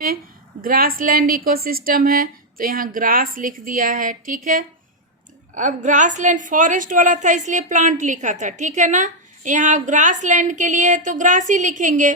में grassland ecosystem है तो यहाँ ग्रास लिख दिया है, ठीक है। अब ग्रासलैंड फॉरेस्ट वाला था इसलिए प्लांट लिखा था, ठीक है ना। यहाँ ग्रासलैंड के लिए है तो ग्रास ही लिखेंगे,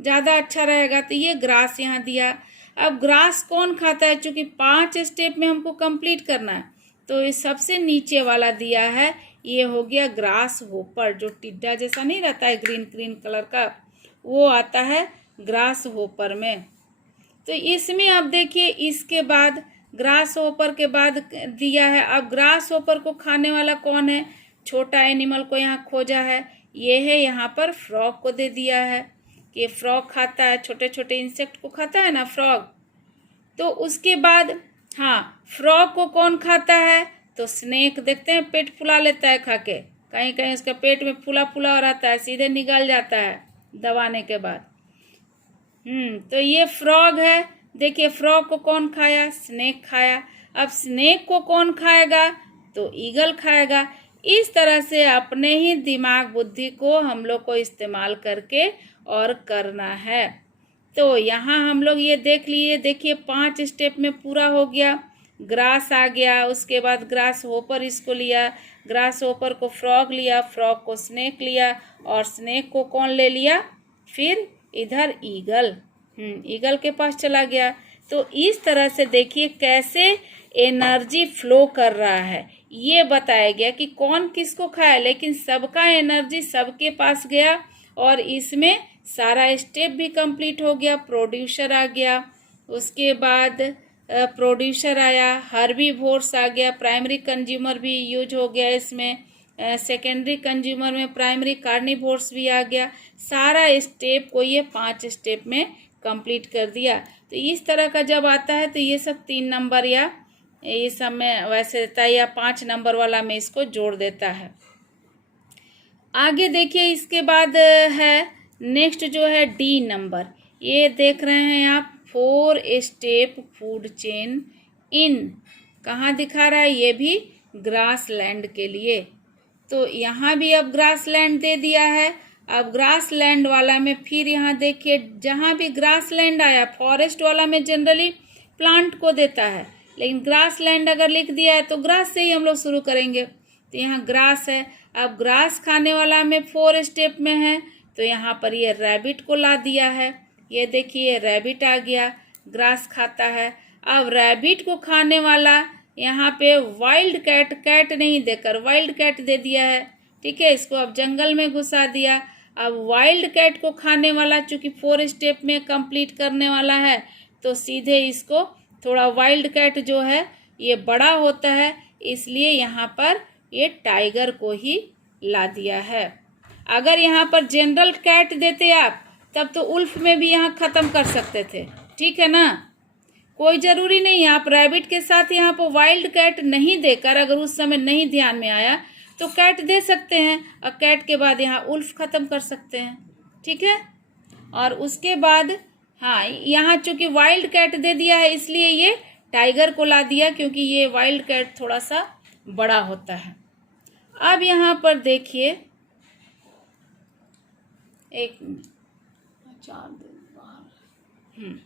ज़्यादा अच्छा रहेगा। तो ये ग्रास यहाँ दिया। अब ग्रास कौन खाता है, चूंकि 5 स्टेप में हमको कंप्लीट करना है तो ये सबसे नीचे वाला दिया है, ये हो गया ग्रास होपर, जो टिड्डा जैसा नहीं रहता है ग्रीन ग्रीन कलर का, वो आता है ग्रास होपर में। तो इसमें अब देखिए इसके बाद ग्रास होपर के बाद दिया है। अब ग्रास होपर को खाने वाला कौन है, छोटा एनिमल को यहाँ खोजा है, ये है यहाँ पर फ्रॉग को दे दिया है कि फ्रॉग खाता है, छोटे छोटे इंसेक्ट को खाता है ना फ्रॉग। तो उसके बाद हाँ, फ्रॉग को कौन खाता है, तो स्नेक। देखते हैं पेट फुला लेता है खा के, कहीं कहीं उसका पेट में फुला फुला हो रहता है, सीधे निकल जाता है दबाने के बाद। तो ये फ्रॉग है। देखिए फ्रॉग को कौन खाया, स्नेक खाया। अब स्नेक को कौन खाएगा, तो ईगल खाएगा। इस तरह से अपने ही दिमाग बुद्धि को हम लोग को इस्तेमाल करके और करना है। तो यहाँ हम लोग ये देख लिए, देखिए 5 स्टेप में पूरा हो गया। ग्रास आ गया, उसके बाद ग्रास होपर इसको लिया, ग्रास होपर को फ्रॉग लिया, फ्रॉग को स्नेक लिया, और स्नेक को कौन ले लिया, फिर इधर ईगल, ईगल के पास चला गया। तो इस तरह से देखिए कैसे एनर्जी फ्लो कर रहा है, ये बताया गया कि कौन किसको खाया, लेकिन सबका एनर्जी सबके पास गया और इसमें सारा स्टेप भी कंप्लीट हो गया। प्रोड्यूसर आ गया, उसके बाद प्रोड्यूसर आया, हर्बीवोर्स आ गया, प्राइमरी कंज्यूमर भी यूज हो गया इसमें, सेकेंडरी कंज्यूमर में प्राइमरी कार्निवोर्स भी आ गया। सारा स्टेप को ये 5 स्टेप में कंप्लीट कर दिया। तो इस तरह का जब आता है तो ये सब 3 नंबर या ये सब में वैसे देता है, या 5 नंबर वाला में इसको जोड़ देता है। आगे देखिए इसके बाद है नेक्स्ट जो है डी नंबर, ये देख रहे हैं आप 4 स्टेप फूड चेन इन, कहाँ दिखा रहा है, ये भी ग्रासलैंड के लिए। तो यहाँ भी अब ग्रासलैंड दे दिया है। अब ग्रासलैंड वाला में फिर यहाँ देखिए जहाँ भी ग्रासलैंड आया, फॉरेस्ट वाला में जनरली प्लांट को देता है, लेकिन ग्रासलैंड अगर लिख दिया है तो ग्रास से ही हम लोग शुरू करेंगे। तो यहाँ ग्रास है। अब ग्रास खाने वाला में 4 स्टेप में है तो यहाँ पर ये रैबिट को ला दिया है। ये देखिए रैबिट आ गया, ग्रास खाता है। अब रैबिट को खाने वाला यहाँ पे वाइल्ड कैट, कैट नहीं देकर वाइल्ड कैट दे दिया है, ठीक है। इसको अब जंगल में घुसा दिया। अब वाइल्ड कैट को खाने वाला चूंकि 4 स्टेप में कंप्लीट करने वाला है तो सीधे इसको थोड़ा वाइल्ड कैट जो है ये बड़ा होता है, इसलिए यहाँ पर ये टाइगर को ही ला दिया है। अगर यहाँ पर जनरल कैट देते आप तब तो उल्फ में भी यहाँ खत्म कर सकते थे, ठीक है ना। कोई जरूरी नहीं, आप रैबिट के साथ यहाँ पर वाइल्ड कैट नहीं देकर, अगर उस समय नहीं ध्यान में आया तो कैट दे सकते हैं, और कैट के बाद यहाँ उल्फ खत्म कर सकते हैं, ठीक है। और उसके बाद हाँ, यहाँ चूंकि वाइल्ड कैट दे दिया है इसलिए ये टाइगर को ला दिया, क्योंकि ये वाइल्ड कैट थोड़ा सा बड़ा होता है। अब यहाँ पर देखिए एक 4 दिन बाहर,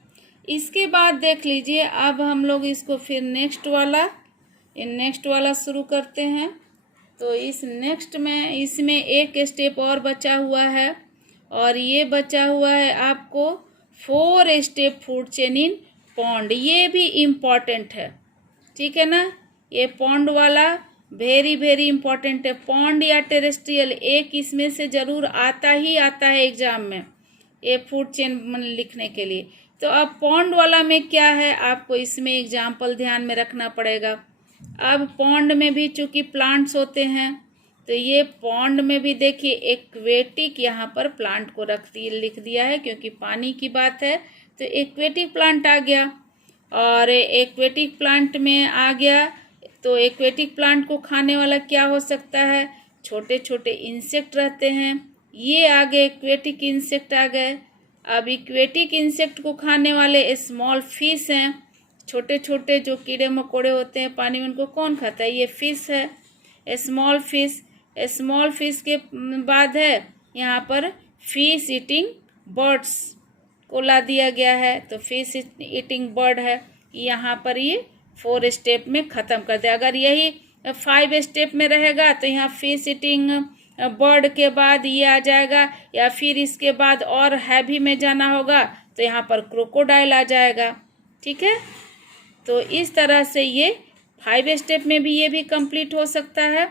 इसके बाद देख लीजिए अब हम लोग इसको फिर नेक्स्ट वाला शुरू करते हैं। तो इस नेक्स्ट में इसमें एक स्टेप और बचा हुआ है, और ये बचा हुआ है आपको 4 स्टेप फूड चेन इन पॉन्ड। ये भी इम्पॉर्टेंट है, ठीक है ना। ये पॉन्ड वाला वेरी वेरी इम्पॉर्टेंट है। पॉन्ड या टेरेस्ट्रियल एक इसमें से जरूर आता ही आता है एग्जाम में, ये फूड चेन लिखने के लिए। तो अब पॉन्ड वाला में क्या है, आपको इसमें एग्जाम्पल ध्यान में रखना पड़ेगा। अब पॉन्ड में भी चूंकि प्लांट्स होते हैं तो ये पॉन्ड में भी देखिए एक्वेटिक यहाँ पर प्लांट को लिख दिया है, क्योंकि पानी की बात है तो एक्वेटिक प्लांट आ गया। और एक्वेटिक प्लांट में आ गया तो एक्वेटिक प्लांट को खाने वाला क्या हो सकता है, छोटे छोटे इंसेक्ट रहते हैं, ये आगे एक्वेटिक इंसेक्ट आ गए। अब एक्वेटिक इंसेक्ट को खाने वाले स्मॉल फिश हैं, छोटे छोटे जो कीड़े मकोड़े होते हैं पानी में, उनको कौन खाता है, ये फिश है, स्मॉल फिश। स्मॉल फिश के बाद है यहाँ पर फिश ईटिंग बर्ड्स, को ला दिया गया है, तो फिश ईटिंग बर्ड है, यहाँ पर ये 4 स्टेप में ख़त्म कर दिया। अगर यही 5 स्टेप में रहेगा तो यहाँ फिश ईटिंग बर्ड के बाद ये आ जाएगा, या फिर इसके बाद और हैवी में जाना होगा तो यहाँ पर क्रोकोडाइल आ जाएगा। ठीक है, तो इस तरह से ये 5 स्टेप में भी ये भी कंप्लीट हो सकता है।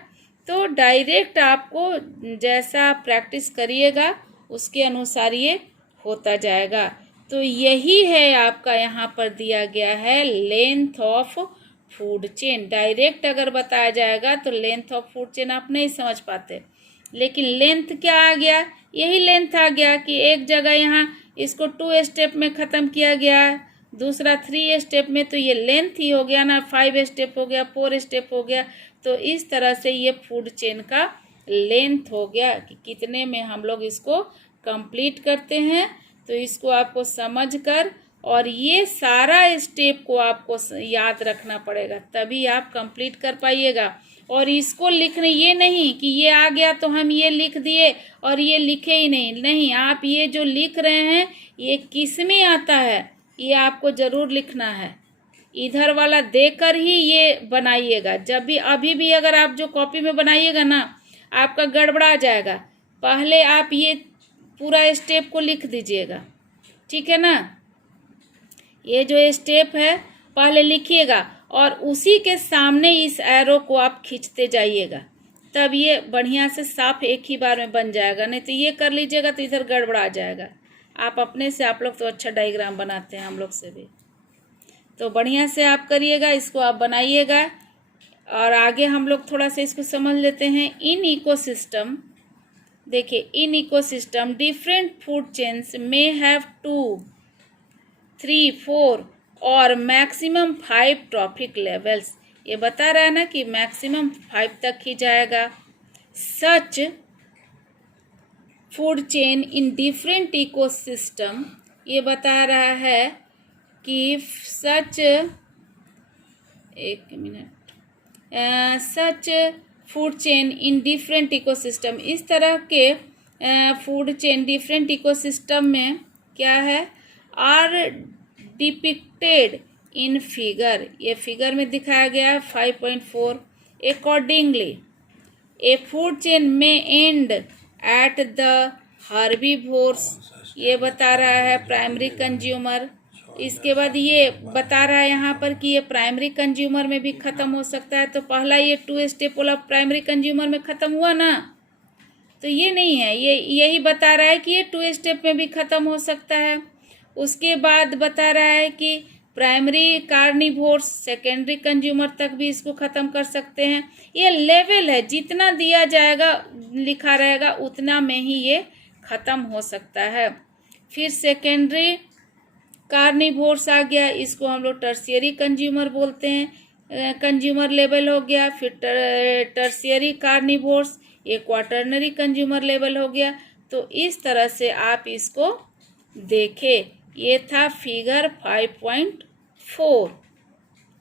तो डायरेक्ट आपको जैसा प्रैक्टिस करिएगा उसके अनुसार ये होता जाएगा। तो यही है आपका यहाँ पर दिया गया है length of food chain. Direct अगर बताया जाएगा तो लेंथ ऑफ फूड चेन आप नहीं समझ पाते, लेकिन लेंथ क्या आ गया, यही लेंथ आ गया कि एक जगह यहाँ इसको 2 स्टेप में ख़त्म किया गया, दूसरा 3 स्टेप में, तो ये लेंथ ही हो गया ना, 5 स्टेप हो गया, 4 स्टेप हो गया। तो इस तरह से ये फूड चेन का लेंथ हो गया कि कितने में हम लोग इसको कंप्लीट करते हैं। तो इसको आपको समझकर और ये सारा स्टेप को आपको याद रखना पड़ेगा, तभी आप कंप्लीट कर पाइएगा। और इसको लिखने ये नहीं कि ये आ गया तो हम ये लिख दिए और ये लिखे ही नहीं, आप ये जो लिख रहे हैं ये किस में आता है ये आपको ज़रूर लिखना है। इधर वाला देकर ही ये बनाइएगा। जब भी अभी भी अगर आप जो कॉपी में बनाइएगा ना, आपका गड़बड़ा जाएगा। पहले आप ये पूरा स्टेप को लिख दीजिएगा, ठीक है ना। ये जो स्टेप है पहले लिखिएगा और उसी के सामने इस एरो को आप खींचते जाइएगा, तब ये बढ़िया से साफ एक ही बार में बन जाएगा। नहीं तो ये कर लीजिएगा तो इधर गड़बड़ा जाएगा। आप अपने से, आप लोग तो अच्छा डायग्राम बनाते हैं, हम लोग से भी। तो बढ़िया से आप करिएगा, इसको आप बनाइएगा। और आगे हम लोग थोड़ा सा इसको समझ लेते हैं। इन इकोसिस्टम, देखिए, in ecosystem different food chains may have 2, 3, 4 और मैक्सिमम 5 ट्रॉफिक लेवल्स। ये बता रहा है ना कि मैक्सिमम 5 तक ही जाएगा। सच food chain in different ecosystem, ये बता रहा है कि सच, एक minute, such food chain in different ecosystem, इस तरह के फूड चेन डिफरेंट इकोसिस्टम में क्या है, आर डिपिक्टेड इन फिगर, ये फिगर में दिखाया गया है 5.4। अकॉर्डिंगली ए फूड चेन में एंड एट द हर्बीवोर्स, ये बता रहा है प्राइमरी कंज्यूमर। इसके बाद ये बता रहा है यहाँ पर कि ये प्राइमरी कंज्यूमर में भी ख़त्म हो सकता है। तो पहला ये 2 स्टेप वाला प्राइमरी कंज्यूमर में ख़त्म हुआ ना, तो ये नहीं है, ये यही बता रहा है कि ये 2 स्टेप में भी ख़त्म हो सकता है। उसके बाद बता रहा है कि प्राइमरी कार्निवोर्स सेकेंडरी कंज्यूमर तक भी इसको ख़त्म कर सकते हैं। ये लेवल है, जितना दिया जाएगा लिखा रहेगा उतना में ही ये ख़त्म हो सकता है। फिर सेकेंडरी कार्निवोर्स आ गया, इसको हम लोग टर्शियरी कंज्यूमर बोलते हैं, कंज्यूमर लेवल हो गया। फिर टर्शियरी कार्निवोर्स, ये क्वाटरनरी कंज्यूमर लेवल हो गया। तो इस तरह से आप इसको देखें। ये था फिगर 5.4,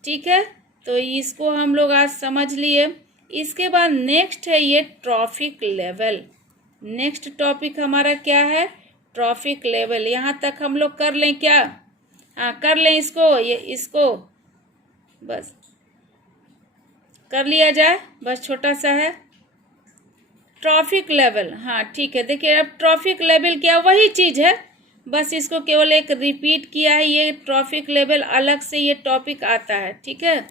ठीक है। तो इसको हम लोग आज समझ लिए। इसके बाद नेक्स्ट है ये ट्रॉफिक लेवल। नेक्स्ट टॉपिक हमारा क्या है, ट्रॉफिक लेवल। यहाँ तक हम लोग कर लें क्या, हाँ कर लें इसको, ये इसको बस कर लिया जाए, बस छोटा सा है ट्रॉफिक लेवल। हाँ ठीक है, देखिए अब ट्रॉफिक लेवल क्या, वही चीज़ है, बस इसको केवल एक रिपीट किया है। ये ट्रॉफिक लेवल अलग से ये टॉपिक आता है, ठीक है,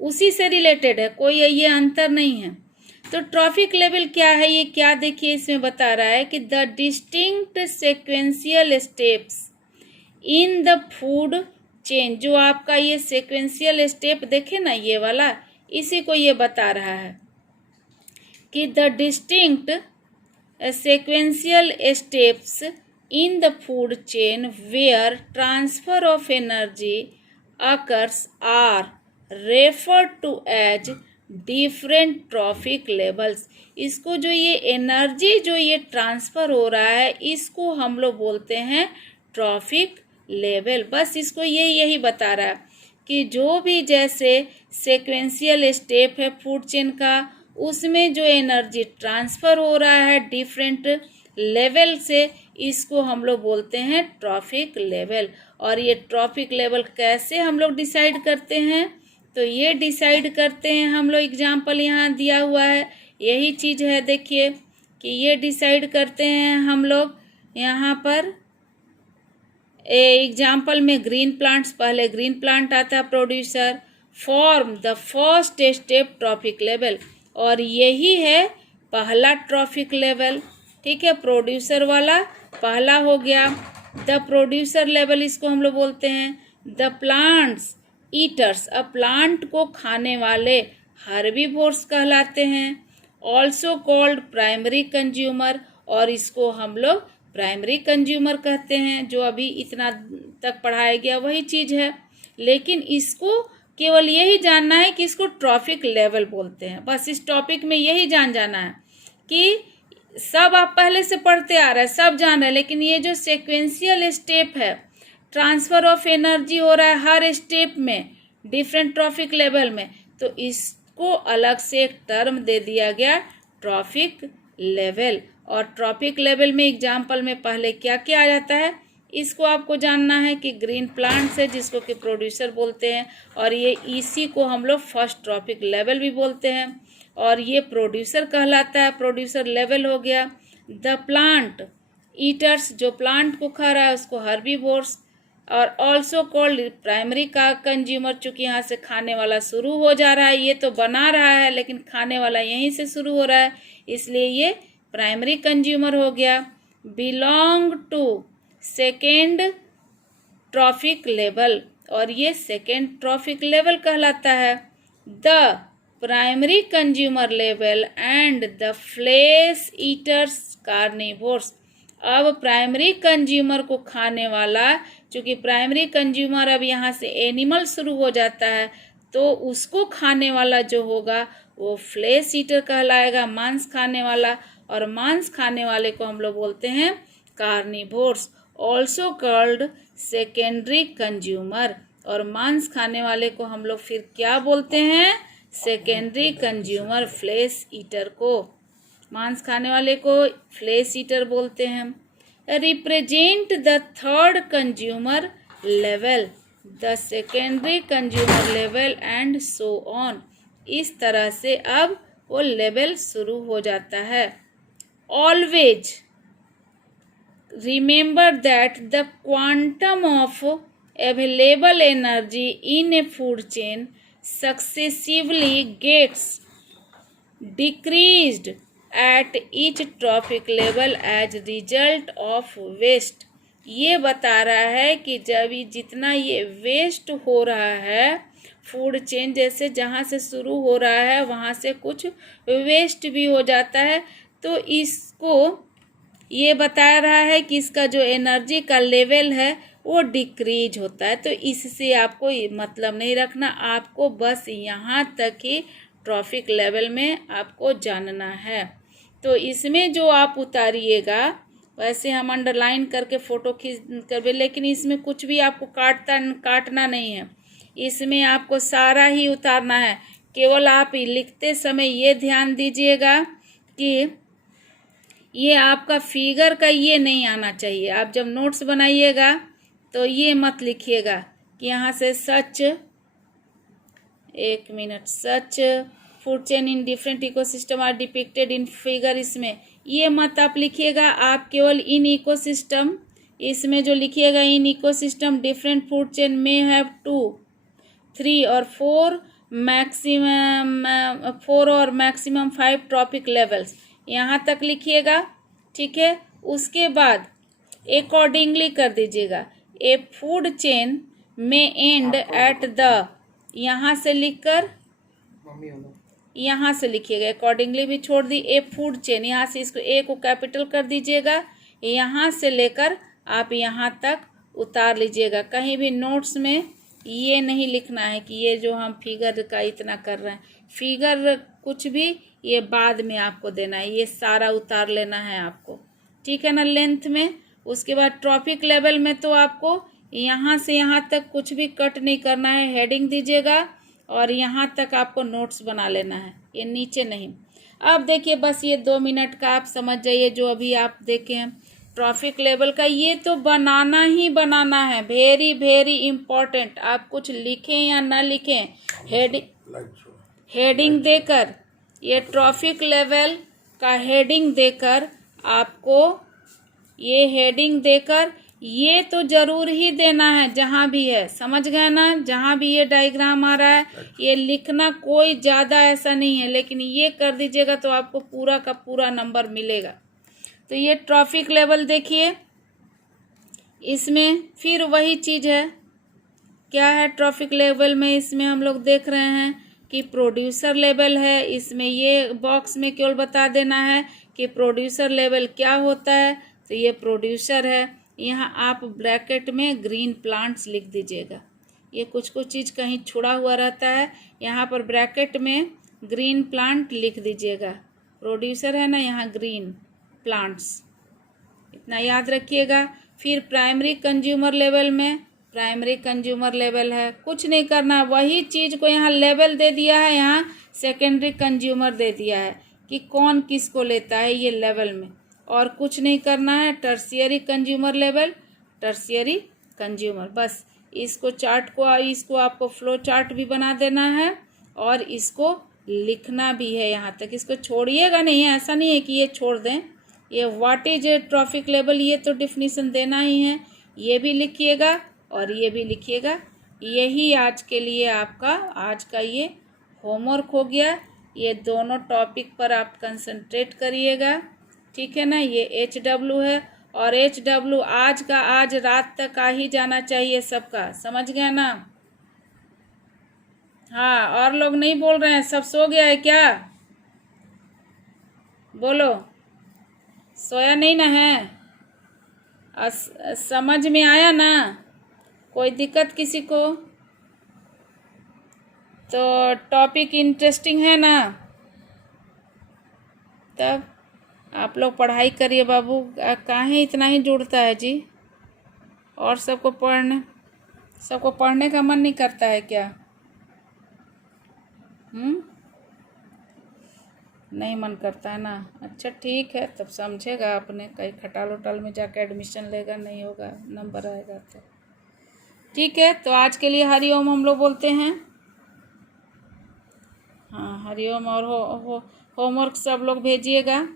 उसी से रिलेटेड है, कोई ये अंतर नहीं है। तो ट्रॉफिक लेवल क्या है, ये क्या, देखिए इसमें बता रहा है कि the distinct sequential steps in the food chain. जो आपका ये सेक्वेंशियल स्टेप देखे ना, ये वाला, इसी को ये बता रहा है कि the distinct sequential steps in the food chain where transfer of energy occurs are referred to as different trophic levels. इसको जो ये एनर्जी जो ये ट्रांसफ़र हो रहा है इसको हम लोग बोलते हैं ट्रॉफिक लेवल. बस इसको यही बता रहा है कि जो भी जैसे सेक्वेंशियल स्टेप है फूड चेन का उसमें जो एनर्जी ट्रांसफ़र हो रहा है डिफरेंट लेवल से इसको हम लोग बोलते हैं ट्रॉफिक लेवल। और ये ट्रॉफिक लेवल कैसे हम लोग डिसाइड करते हैं, तो ये डिसाइड करते हैं हम लोग, एग्जाम्पल यहाँ दिया हुआ है, यही चीज़ है, देखिए कि ये डिसाइड करते हैं हम लोग यहाँ पर एग्जाम्पल में ग्रीन प्लांट्स, पहले ग्रीन प्लांट आता है producer, form the first step traffic level, और यही है पहला ट्रॉफिक लेवल, ठीक है, प्रोड्यूसर वाला पहला हो गया। द प्रोड्यूसर लेवल इसको हम लोग बोलते हैं। द प्लांट्स ईटर्स, अब प्लांट को खाने वाले हर्बीवोर्स कहलाते हैं। ऑल्सो कॉल्ड प्राइमरी कंज्यूमर, और इसको हम लोग प्राइमरी कंज्यूमर कहते हैं। जो अभी इतना तक पढ़ाया गया वही चीज़ है, लेकिन इसको केवल यही जानना है कि इसको ट्रॉफिक लेवल बोलते हैं। बस इस टॉपिक में यही जाना है कि सब आप पहले से पढ़ते आ रहे हैं, सब जान रहे हैं, लेकिन ये जो सीक्वेंशियल स्टेप है, ट्रांसफर ऑफ एनर्जी हो रहा है हर स्टेप में डिफरेंट ट्रॉफिक लेवल में, तो इसको अलग से एक टर्म दे दिया गया ट्रॉफिक लेवल। और ट्रॉफिक लेवल में एग्जाम्पल में पहले क्या क्या आ जाता है, इसको आपको जानना है कि ग्रीन प्लांट्स है जिसको कि प्रोड्यूसर बोलते हैं, और ये इसी को हम लोग फर्स्ट ट्रॉफिक लेवल भी बोलते हैं, और ये प्रोड्यूसर कहलाता है, प्रोड्यूसर लेवल हो गया। द प्लांट ईटर्स, जो प्लांट को खा रहा है उसको हर्बीवोर्स, और ऑल्सो कॉल्ड प्राइमरी का कंज्यूमर, चूंकि यहाँ से खाने वाला शुरू हो जा रहा है, ये तो बना रहा है लेकिन खाने वाला यहीं से शुरू हो रहा है, इसलिए ये प्राइमरी कंज्यूमर हो गया। Belong to second trophic level, और ये सेकेंड ट्रॉफिक लेवल कहलाता है। The primary consumer level and the flesh eaters carnivores, अब प्राइमरी कंज्यूमर को खाने वाला, क्योंकि प्राइमरी कंज्यूमर अब यहाँ से एनिमल शुरू हो जाता है, तो उसको खाने वाला जो होगा वो फ्लेश ईटर कहलाएगा, मांस खाने वाला, और मांस खाने वाले को हम लोग बोलते हैं carnivores. Also called secondary consumer, और मांस खाने वाले को हम लोग फिर क्या बोलते हैं, सेकेंडरी कंज्यूमर, फ्लेश ईटर को, मांस खाने वाले को फ्लेश ईटर बोलते हैं। Represent the third consumer level, the secondary consumer level and so on, इस तरह से अब वो लेवल शुरू हो जाता है। Always remember that the quantum of available energy in A food chain successively gets decreased at each trophic level as result of waste। ये बता रहा है कि जब जितना ये वेस्ट हो रहा है फूड चेन, जैसे जहाँ से शुरू हो रहा है वहाँ से कुछ वेस्ट भी हो जाता है, तो इसको ये बता रहा है कि इसका जो एनर्जी का लेवल है वो डिक्रीज होता है। तो इससे आपको मतलब नहीं रखना, आपको बस यहाँ तक ही ट्रॉफिक लेवल में आपको जानना है। तो इसमें जो आप उतारिएगा, वैसे हम अंडरलाइन करके फ़ोटो खींच कर, लेकिन इसमें कुछ भी आपको काटना नहीं है, इसमें आपको सारा ही उतारना है। केवल आप लिखते समय ये ध्यान दीजिएगा कि ये आपका फिगर का ये नहीं आना चाहिए। आप जब नोट्स बनाइएगा तो ये मत लिखिएगा कि यहाँ से सच, एक minute, such food chain in different ecosystem are depicted in figure, इसमें ये मत आप लिखिएगा। आप केवल इन इकोसिस्टम, इसमें जो लिखिएगा in ecosystem different food chain में हैव 2, 3 और 4 और मैक्सिमम 5 ट्रॉपिक लेवल्स, यहाँ तक लिखिएगा, ठीक है। उसके बाद अकॉर्डिंगली कर दीजिएगा। ए फूड चेन में एंड एट द, यहाँ से लिखकर यहाँ से लिखिएगा, अकॉर्डिंगली भी छोड़ दी। ए फूड चेन, यहाँ से इसको ए को कैपिटल कर दीजिएगा, यहाँ से लेकर आप यहाँ तक उतार लीजिएगा। कहीं भी नोट्स में ये नहीं लिखना है कि ये जो हम फिगर का इतना कर रहे हैं, फिगर कुछ भी ये बाद में आपको देना है, ये सारा उतार लेना है आपको, ठीक है ना, लेंथ में। उसके बाद ट्रॉफिक लेवल में तो आपको यहाँ से यहाँ तक कुछ भी कट नहीं करना है, हेडिंग दीजिएगा और यहाँ तक आपको नोट्स बना लेना है, ये नीचे नहीं। अब देखिए बस ये 2 मिनट का आप समझ जाइए जो अभी आप देखे हैं ट्रैफिक लेवल का, ये तो बनाना ही बनाना है, वेरी वेरी इम्पोर्टेंट। आप कुछ लिखें या ना लिखें, हेडिंग देकर, ये ट्रैफिक लेवल का हेडिंग देकर आपको, ये हेडिंग देकर ये तो जरूर ही देना है जहां भी है, समझ गए ना। जहां भी ये डायग्राम आ रहा है ये लिखना कोई ज़्यादा ऐसा नहीं है, लेकिन ये कर दीजिएगा तो आपको पूरा का पूरा नंबर मिलेगा। तो ये ट्रैफिक लेवल देखिए, इसमें फिर वही चीज़ है, क्या है ट्रैफिक लेवल में, इसमें हम लोग देख रहे हैं कि प्रोड्यूसर लेवल है। इसमें ये बॉक्स में केवल बता देना है कि प्रोड्यूसर लेवल क्या होता है, तो ये प्रोड्यूसर है। यहाँ आप ब्रैकेट में ग्रीन प्लांट्स लिख दीजिएगा, ये कुछ कुछ चीज़ कहीं छुड़ा हुआ रहता है, यहाँ पर ब्रैकेट में ग्रीन प्लांट लिख दीजिएगा। प्रोड्यूसर है ना, यहाँ ग्रीन प्लांट्स, इतना याद रखिएगा। फिर प्राइमरी कंज्यूमर लेवल में, प्राइमरी कंज्यूमर लेवल है, कुछ नहीं करना, वही चीज़ को यहाँ लेवल दे दिया है, यहाँ सेकेंडरी कंज्यूमर दे दिया है कि कौन किसको लेता है ये लेवल में, और कुछ नहीं करना है। Tertiary consumer level, tertiary consumer, बस इसको चार्ट को, इसको आपको फ्लो चार्ट भी बना देना है और इसको लिखना भी है यहाँ तक, इसको छोड़िएगा नहीं, ऐसा नहीं है कि ये छोड़ दें। ये what is a traffic level, ये तो डिफिनीशन देना ही है, ये भी लिखिएगा और ये भी लिखिएगा। यही आज के लिए आपका आज का ये होमवर्क हो गया। ये दोनों टॉपिक पर आप कंसंट्रेट करिएगा, ठीक है ना। ये HW है और HW आज का आज रात तक आ ही जाना चाहिए सबका, समझ गया ना। हाँ, और लोग नहीं बोल रहे हैं, सब सो गया है क्या? बोलो, सोया नहीं ना है? समझ में आया ना? कोई दिक्कत किसी को? तो टॉपिक इंटरेस्टिंग है ना? तब आप लोग पढ़ाई करिए बाबू, काहे इतना ही जुड़ता है जी? और सबको पढ़ने का मन नहीं करता है क्या? नहीं मन करता है ना? अच्छा ठीक है, तब समझेगा आपने, कहीं खटाल उटाल में जाकर एडमिशन लेगा, नहीं होगा, नंबर आएगा तो ठीक है। तो आज के लिए हरिओम हम लोग बोलते हैं। हाँ हरिओम, और होमवर्क सब लोग भेजिएगा।